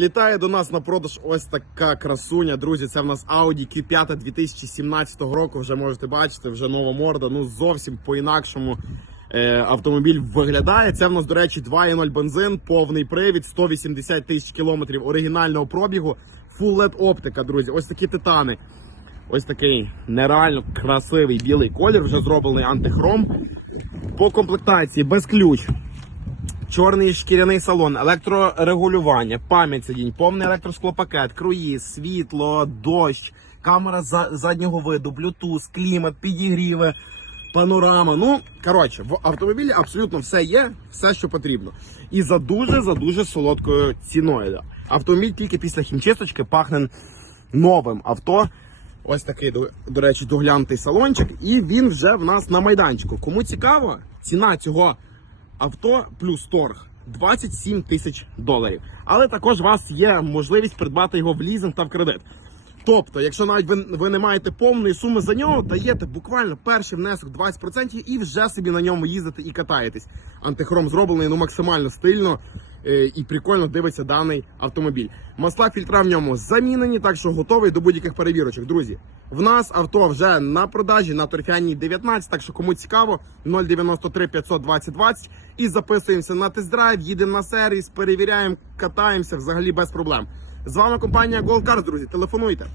Літає до нас на продаж ось така красуня. Друзі, це в нас Audi Q5 2017 року. Вже можете бачити, вже нова морда. Ну зовсім по-інакшому е, автомобіль виглядає. Це в нас, до речі, 2.0 бензин, повний привід, 180 тисяч кілометрів оригінального пробігу. Full LED оптика, друзі. Ось такі титани. Ось такий нереально красивий білий колір, вже зроблений антихром. По комплектації без ключ. Чорний шкіряний салон, електрорегулювання, пам'ять сидінь, повний електросклопакет, круїз, світло, дощ, камера заднього виду, блютуз, клімат, підігріви, панорама. Ну, коротше, в автомобілі абсолютно все є, все, що потрібно. І за дуже за дуже солодкою ціною. Автомобіль тільки після хімчисточки пахне новим авто. Ось такий, до, до речі, доглянутий салончик, і він вже в нас на майданчику. Кому цікаво, ціна цього авто плюс торг 27 тисяч доларів. Але також у вас є можливість придбати його в лізинг та в кредит. Тобто, якщо навіть ви, ви не маєте повної суми за нього, даєте буквально перший внесок 20% і вже собі на ньому їздите і катаєтесь. Антихром зроблений ну максимально стильно і прикольно дивиться даний автомобіль. Масла фільтра в ньому замінені, так що готовий до будь-яких перевірочок. Друзі, в нас авто вже на продажі на торфяній 19, так що кому цікаво, 093 520 20 і записуємося на тест-драйв, їдемо на сервіс, перевіряємо, катаємося взагалі без проблем. З вами компанія Gold друзі. Телефонуйте.